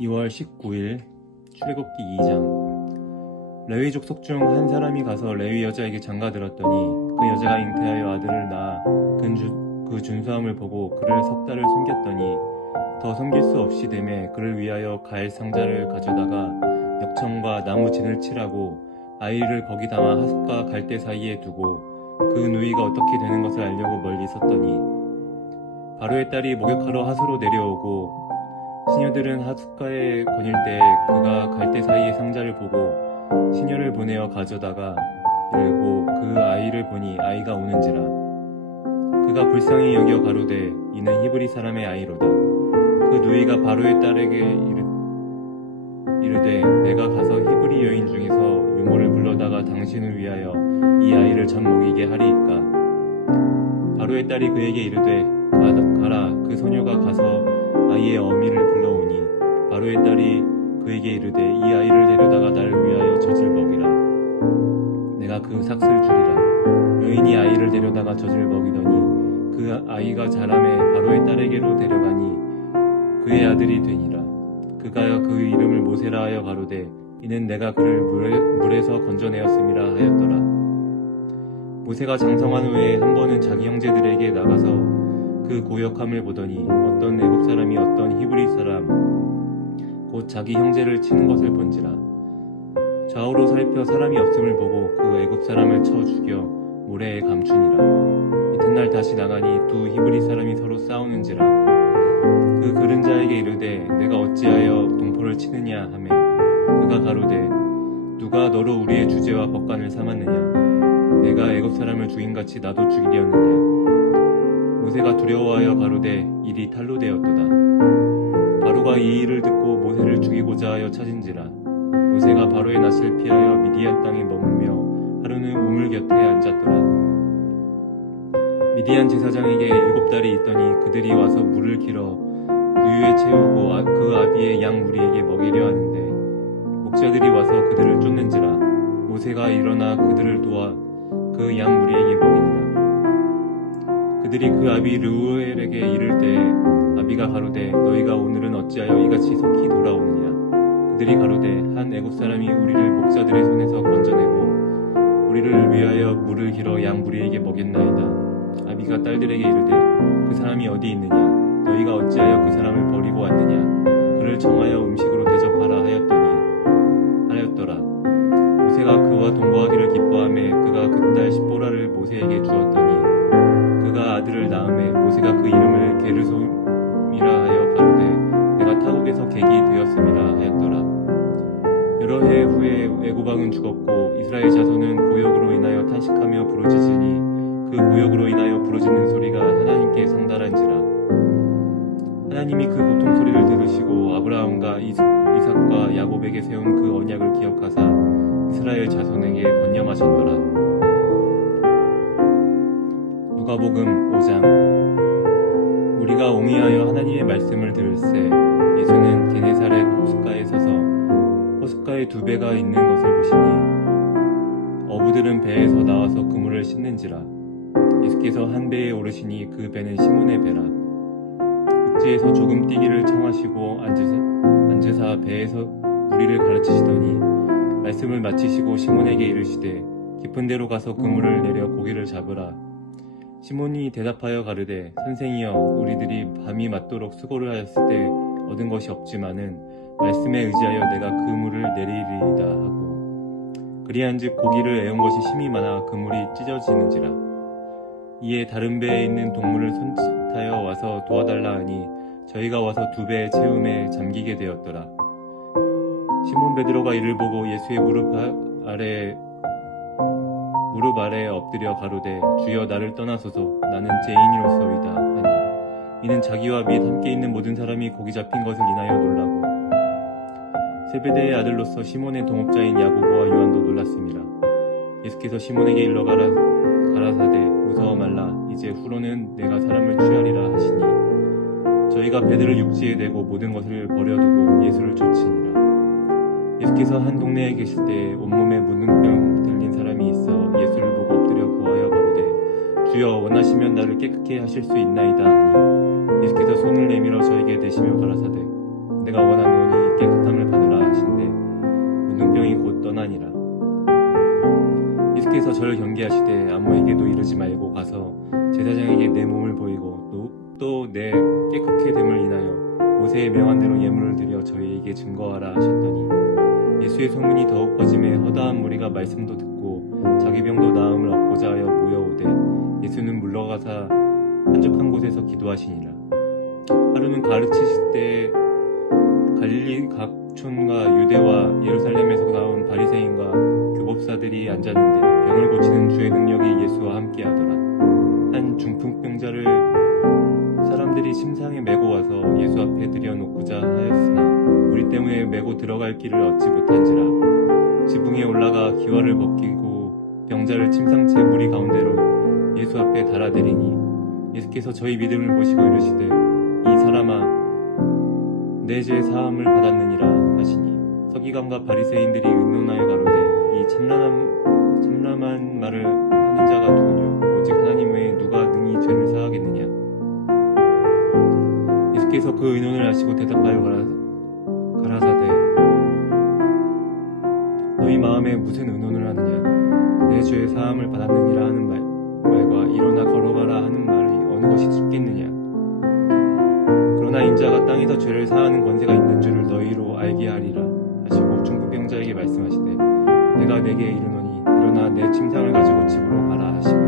2월 19일 출애굽기 2장. 레위 족속 중 한 사람이 가서 레위 여자에게 장가들었더니 그 여자가 잉태하여 아들을 낳아 그 준수함을 보고 그를 석 달을 숨겼더니 더 섬길 수 없이 되매 그를 위하여 가엘 상자를 가져다가 역청과 나무 진을 칠하고 아이를 거기 담아 하숫과 갈대 사이에 두고 그 누이가 어떻게 되는 것을 알려고 멀리 섰더니 바로의 딸이 목욕하러 하수로 내려오고 시녀들은 하숫가에 거닐 때 그가 갈대 사이에 상자를 보고 시녀를 보내어 가져다가 열고 그 아이를 보니 아이가 우는지라. 그가 불쌍히 여겨 가로되 이는 히브리 사람의 아이로다. 그 누이가 바로의 딸에게 이르되 내가 가서 히브리 여인 중에서 유모를 불러다가 당신을 위하여 이 아이를 젖 먹이게 하리이까. 바로의 딸이 그에게 이르되 가라. 그 소녀가 가서 아이의 어미를 불러오니 바로의 딸이 그에게 이르되 이 아이를 데려다가 나를 위하여 젖을 먹이라. 내가 그 삭슬 주리라. 여인이 아이를 데려다가 젖을 먹이더니 그 아이가 자라매 바로의 딸에게로 데려가니 그의 아들이 되니라. 그가 그 이름을 모세라 하여 가로되 이는 내가 그를 물에서 건져내었음이라 하였더라. 모세가 장성한 후에 한 번은 자기 형제들에게 나가서 그 고역함을 보더니 어떤 애굽 사람이 어떤 히브리 사람 곧 자기 형제를 치는 것을 본지라. 좌우로 살펴 사람이 없음을 보고 그 애굽 사람을 쳐 죽여 모래에 감추니라. 이튿날 다시 나가니 두 히브리 사람이 서로 싸우는지라. 그 그른자에게 이르되 내가 어찌하여 동포를 치느냐 하매 그가 가로되 누가 너로 우리의 주제와 법관을 삼았느냐. 내가 애굽 사람을 죽인같이 나도 죽이려느냐. 모세가 두려워하여 가로되 일이 탈로 되었도다. 바로가 이 일을 듣고 모세를 죽이고자 하여 찾은지라. 모세가 바로의 낯을 피하여 미디안 땅에 머물며 하루는 우물 곁에 앉았더라. 미디안 제사장에게 7달이 있더니 그들이 와서 물을 길어 우유에 채우고 그 아비의 양 무리에게 먹이려 하는데 목자들이 와서 그들을 쫓는지라. 모세가 일어나 그들을 도와 그 양 무리에게 먹이니라. 그들이 그 아비 르우엘에게 이를 때 아비가 가로되 너희가 오늘은 어찌하여 이같이 속히 돌아오느냐. 그들이 가로되 한 애굽 사람이 우리를 목자들의 손에서 건져내고 우리를 위하여 물을 길어 양 무리에게 먹였나이다. 아비가 딸들에게 이르되 그 사람이 어디 있느냐. 너희가 어찌하여 그 사람을 버리고 왔느냐. 그를 청하여 음식으로 대접하라 하였더라. 모세가 그와 동거하기를 기뻐하며 그가 그 딸 십보라를 모세에게 주었더니 그가 아들을 낳음에 모세가 그 이름을 게르솜이라 하여 가로되 내가 타국에서 객이 되었음이라 하였더라. 여러 해 후에 애굽 왕은 죽었고 이스라엘 자손은 고역으로 인하여 탄식하며 부르짖으니 그 고역으로 인하여 부르짖는 소리가 하나님께 상달한지라. 하나님이 그 고통 소리를 들으시고 아브라함과 이삭과 야곱에게 세운 그 언약을 기억하사 이스라엘 자손에게 권념하셨더라. 누가복음 5장. 우리가 옹이하여 하나님의 말씀을 들을새 예수는 게네사렛 호숫가에 서서 호숫가에 두 배가 있는 것을 보시니 어부들은 배에서 나와서 그물을 씻는지라. 예수께서 한 배에 오르시니 그 배는 시몬의 배라. 육지에서 조금 뛰기를 청하시고 앉으사 배에서 무리를 가르치시더니 말씀을 마치시고 시몬에게 이르시되 깊은 데로 가서 그물을 내려 고기를 잡으라. 시몬이 대답하여 가르되 선생이여 우리들이 밤이 맞도록 수고를 하였을 때 얻은 것이 없지만은 말씀에 의지하여 내가 그물을 내리리이다 하고 그리한즉 고기를 애운 것이 심히 많아 그물이 찢어지는지라. 이에 다른 배에 있는 동물을 손짓하여 와서 도와달라 하니 저희가 와서 두 배의 채움에 잠기게 되었더라. 시몬 베드로가 이를 보고 예수의 무릎 아래에 엎드려 가로되 주여 나를 떠나소서 나는 죄인이로소이다 하니 이는 자기와 및 함께 있는 모든 사람이 고기 잡힌 것을 인하여 놀라고 세베대의 아들로서 시몬의 동업자인 야고보와 요한도 놀랐습니다. 예수께서 시몬에게 일러 가라사대 무서워 말라. 이제 후로는 내가 사람을 취하리라 하시니 저희가 배들을 육지에 내고 모든 것을 버려두고 예수를 쫓으니라. 예수께서 한 동네에 계실 때 온몸에 문둥병 들린 사람이 있어 예수를 보고 엎드려 구하여 가로되 주여 원하시면 나를 깨끗게 하실 수 있나이다 하니 예수께서 손을 내밀어 저에게 대시며 가라사대 내가 원하노니 저를 경계하시되 아무에게도 이르지 말고 가서 제사장에게 내 몸을 보이고 또 내 깨끗게 됨을 인하여 모세의 명한 대로 예물을 드려 저희에게 증거하라 하셨더니 예수의 소문이 더욱 퍼짐에 허다한 무리가 말씀도 듣고 자기 병도 나음을 얻고자 하여 모여오되 예수는 물러가사 한적한 곳에서 기도하시니라. 하루는 가르치실 때 갈릴리 각 촌과 유대와 예루살렘에서 나온 바리새인과 교법사들이 앉았는데 병을 고치는 주의 능력이 예수와 함께하더라. 한 중풍병자를 사람들이 침상에 메고 와서 예수 앞에 들여놓고자 하였으나 우리 때문에 메고 들어갈 길을 얻지 못한지라 지붕에 올라가 기와를 벗기고 병자를 침상째 무리 가운데로 예수 앞에 달아내리니 예수께서 저희 믿음을 보시고 이르시되 이 사람아 내 죄 사함을 받았느니라 하시니 서기관과 바리새인들이 의논하여 가로되 이 참람한 말을 하는 자가 누구뇨 오직 하나님 외에 누가 능히 죄를 사하겠느냐. 예수께서 그 의논을 아시고 대답하여 가라사대 너희 마음에 무슨 의논을 하느냐. 내 죄 사함을 받았느니라 하는 말과 일어나 걸어가라 하는 말이 어느 것이 쉽겠느냐. 그러나 인자가 땅에서 죄를 사하는 권세가 있는 줄을 너희로 알게 하리라 하시고 중풍병자에게 말씀하시되 내가 내게 이르노니 일어나 내 침상을 가지고 집으로 가라 하시매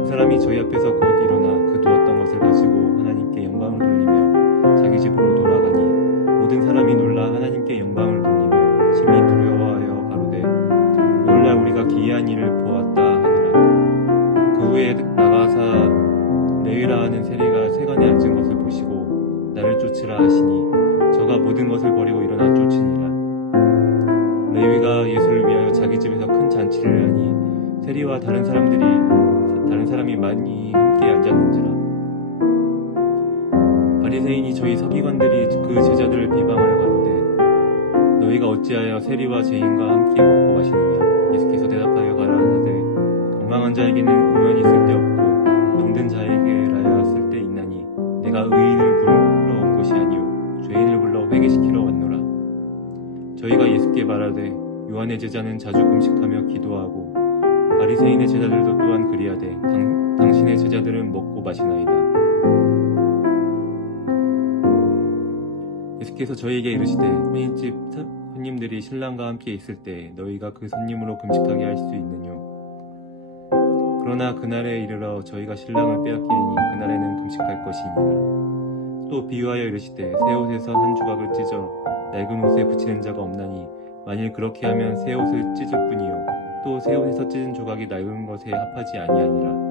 그 사람이 저희 앞에서 곧 일어나 그 두었던 것을 가지고 하나님께 영광을 돌리며 자기 집으로 돌아가니 모든 사람이 놀라 하나님께 영광을 돌리며 심히 두려워하여 가로되 오늘날 우리가 기이한 일을 보았다 하니라. 그 후에 나가사 레위라 하는 세리가 세관에 앉은 것을 보시고 나를 쫓으라 하시니 저가 모든 것을 버리고 일어나 쫓으니라. 레위가 예수를 위하여 자기 집에서 큰 잔치를 하니 세리와 다른 사람이 많이 함께 앉았는지라. 바리새인이 저희 서기관들이 그 제자들을 비방하여 가로되 너희가 어찌하여 세리와 죄인과 함께 먹고 마시느냐. 예수께서 대답하여 가라사대 건강한 자에게는 의원이 있을 데 없고 병든 자에게라야 쓸 데 있나니 내가 의인을 불러 온 것이 아니요 죄인을 불러 회개시키러 왔노라. 저희가 예수께 말하되 요한의 제자는 자주 금식하며 기도하고 바리새인의 제자들도 또한 그리하되 당신의 제자들은 먹고 마시나이다. 예수께서 저희에게 이르시되 혼인집 손님들이 신랑과 함께 있을 때 너희가 그 손님으로 금식하게 할 수 있느뇨. 그러나 그날에 이르러 저희가 신랑을 빼앗기니 그날에는 금식할 것이니라. 또 비유하여 이르시되 새 옷에서 한 조각을 찢어 낡은 옷에 붙이는 자가 없나니 만일 그렇게 하면 새 옷을 찢을 뿐이요 또 새 옷에서 찢은 조각이 낡은 것에 합하지 아니하니라.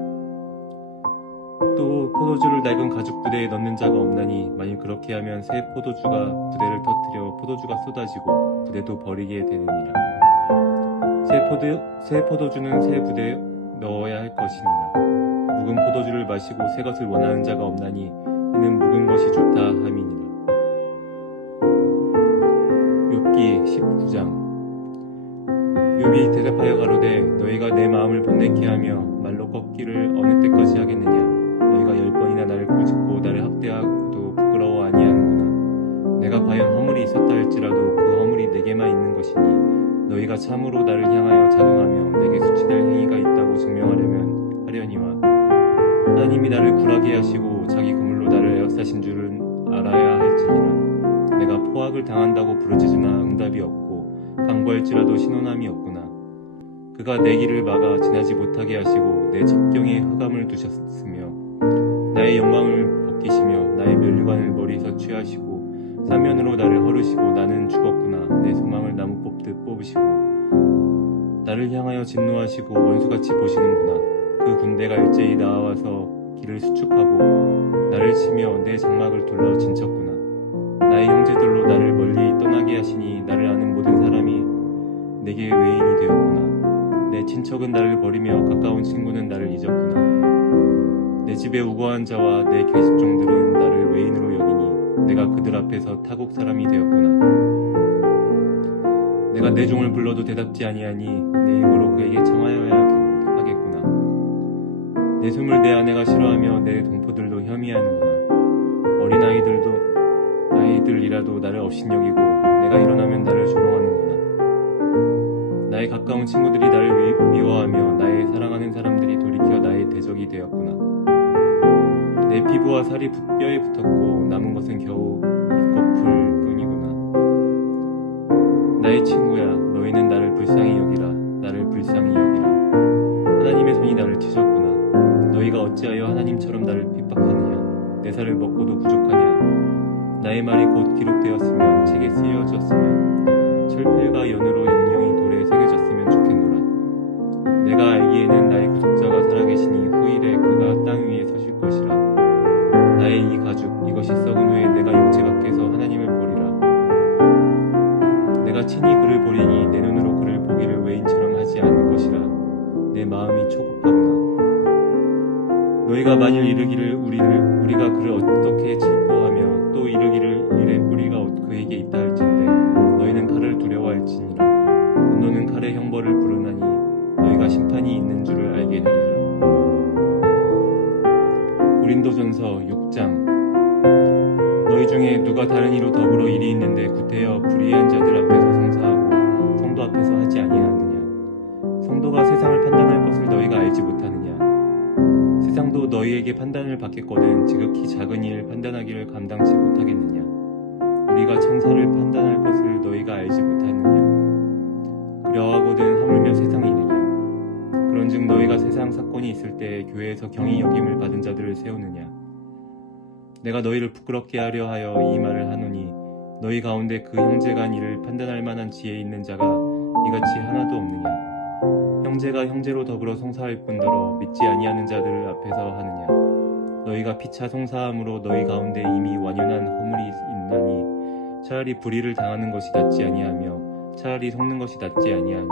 또 포도주를 낡은 가죽 부대에 넣는 자가 없나니 만일 그렇게 하면 새 포도주가 부대를 터뜨려 포도주가 쏟아지고 부대도 버리게 되느니라. 새 포도주는 새 부대에 넣어야 할 것이니라. 묵은 포도주를 마시고 새 것을 원하는 자가 없나니 이는 묵은 것이 좋다 함이니라. 욥기 19장. 욥이 대답하여 가로되 너희가 내 마음을 번뇌케 하며 말로 꺾기를 어느 때까지 하겠느냐. 너희가 10번이나 나를 꾸짖고 나를 학대하고도 부끄러워 아니하는구나. 내가 과연 허물이 있었다 할지라도 그 허물이 내게만 있는 것이니 너희가 참으로 나를 향하여 자긍하며 내게 수치될 행위가 있다고 증명하려면 하려니와 하나님이 나를 굴하게 하시고 자기 그물로 나를 에워싸신 줄은 알아야 할지니라. 내가 포악을 당한다고 부르짖으나 응답이 없고 강구할지라도 신원함이 없구나. 그가 내 길을 막아 지나지 못하게 하시고 내 첩경에 흑암을 두셨으며 나의 영광을 벗기시며 나의 면류관을 머리에서 취하시고 사면으로 나를 헐으시고 나는 죽었구나. 내 소망을 나무 뽑듯 뽑으시고 나를 향하여 진노하시고 원수같이 보시는구나. 그 군대가 일제히 나와서 길을 수축하고 나를 치며 내 장막을 둘러 진쳤구나. 나의 형제들로 나를 멀리 떠나게 하시니 나를 아는 모든 사람이 내게 외인이 되었구나. 내 친척은 나를 버리며 가까운 친구는 나를 잊었구나. 내 집에 우거한 자와 내 계집종들은 나를 외인으로 여기니 내가 그들 앞에서 타국 사람이 되었구나. 내가 내 종을 불러도 대답지 아니하니 내 입으로 그에게 청하여야 하겠구나. 내 숨을 내 아내가 싫어하며 내 동포들도 혐의하는구나. 아이들이라도 나를 업신여기고 내가 일어나면 나를 조롱하는구나. 나의 가까운 친구들이 나를 미워하며 나의 사랑하는 사람들이 돌이켜 나의 대적이 되었구나. 내 피부와 살이 뼈에 붙었고 남은 것은 겨우 잇꺼풀 뿐이구나. 나의 친구야, 너희는 나를 불쌍히 여기라. 나를 불쌍히 여기라. 하나님의 손이 나를 치셨구나. 너희가 어찌하여 하나님처럼 나를 핍박하느냐. 내 살을 먹고도 부족하냐. 나의 말이 곧 기록되었으면 책에 쓰여졌으면 철필과 연으로 영영이 돌에 새겨졌으면 좋겠노라. 내가 알기에는 나의 구속자가 살아계시니 후일에 그가 땅 위에 서실 것이라. 나의 이 가죽 이것이 썩은 후에 내가 육체 밖에서 하나님을 보리라. 내가 친히 그를 보리니 내 눈으로 그를 보기를 외인처럼 하지 않을 것이라. 내 마음이 초급하구나. 너희가 만일 이르기를 우리가 그를 어떻게 칠꼬 하며 또 이르기를 이의 뿌리가 그에게 있다 할진대 너희는 칼을 두려워할지니라. 분노는 칼의 형벌을 부르나니 너희가 심판이 있는 줄을 알게 되리라. 고린도전서 6장. 너희 중에 누가 다른 이로 더불어 일이 있는데 구태여 불의한 자들 앞에서 송사하고 성도 앞에서 하지 아니하느냐. 성도가 세상을 판단할 것을 너희가 알지 못하느냐. 세상도 너희에게 판단을 받겠거든 지극히 작은 일을 판단하기를 감당치 못하겠느냐. 우리가 천사를 판단할 것을 너희가 알지 못하느냐. 그러하거든 하물며 세상 일이랴. 그런즉 너희가 세상 사건이 있을 때 교회에서 경히 여김을 받은 자들을 세우느냐. 내가 너희를 부끄럽게 하려 하여 이 말을 하노니 너희 가운데 그 형제간 이를 판단할 만한 지혜 있는 자가 이같이 하나도 없느냐. 형제가 형제로 더불어 송사할 뿐더러 믿지 아니하는 자들을 앞에서 하느냐. 너희가 피차 송사함으로 너희 가운데 이미 완연한 허물이 있나니 차라리 불의를 당하는 것이 낫지 아니하며 차라리 속는 것이 낫지 아니하냐.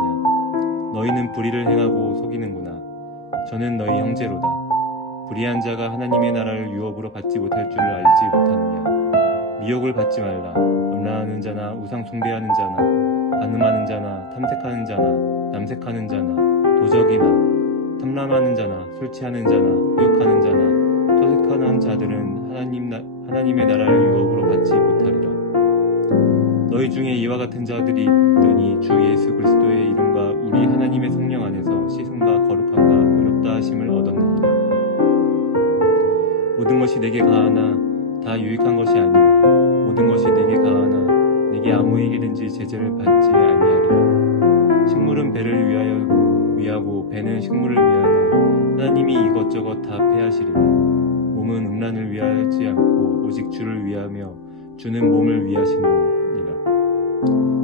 너희는 불의를 행하고 속이는구나. 저는 너희 형제로다. 불의한 자가 하나님의 나라를 유업으로 받지 못할 줄을 알지 못하느냐. 미혹을 받지 말라. 음란하는 자나 우상 숭배하는 자나 간음하는 자나 탐색하는 자나 남색하는 자나 도적이나 탐람하는 자나 술 취하는 자나 후욕하는 자나 토색하는 자들은 하나님의 나라를 유업으로 받지 못하리라. 너희 중에 이와 같은 자들이 있더니 주 예수 그리스도의 이름과 우리 하나님의 성령 안에서 씻음과 거룩함과 의롭다 하심을 얻었느니라. 모든 것이 내게 가하나 다 유익한 것이 아니요 모든 것이 내게 가하나 내게 아무에게든지 제재를 받지 아니하리라. 식물은 배를 위하고 배는 식물을 위하나 하나님이 이것저것 다 패하시리라. 몸은 음란을 위하지 않고 오직 주를 위하며 주는 몸을 위하시니라.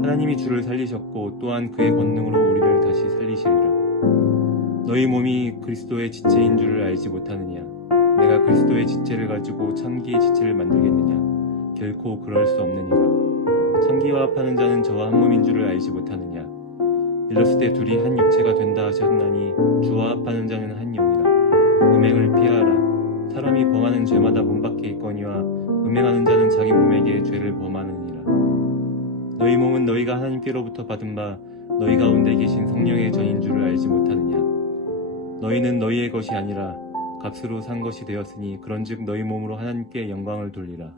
하나님이 주를 살리셨고 또한 그의 권능으로 우리를 다시 살리시리라. 너희 몸이 그리스도의 지체인 줄을 알지 못하느냐. 내가 그리스도의 지체를 가지고 참기의 지체를 만들겠느냐. 결코 그럴 수 없느니라. 참기와 합하는 자는 저와 한 몸인 줄을 알지 못하느냐. 일렀을 때 둘이 한 육체가 된다 하셨나니 주와 합하는 자는 한 영이라. 음행을 피하라. 사람이 범하는 죄마다 몸 밖에 있거니와 음행하는 자는 자기 몸에게 죄를 범하느니라. 너희 몸은 너희가 하나님께로부터 받은 바 너희 가운데 계신 성령의 전인 줄을 알지 못하느냐. 너희는 너희의 것이 아니라 값으로 산 것이 되었으니 그런즉 너희 몸으로 하나님께 영광을 돌리라.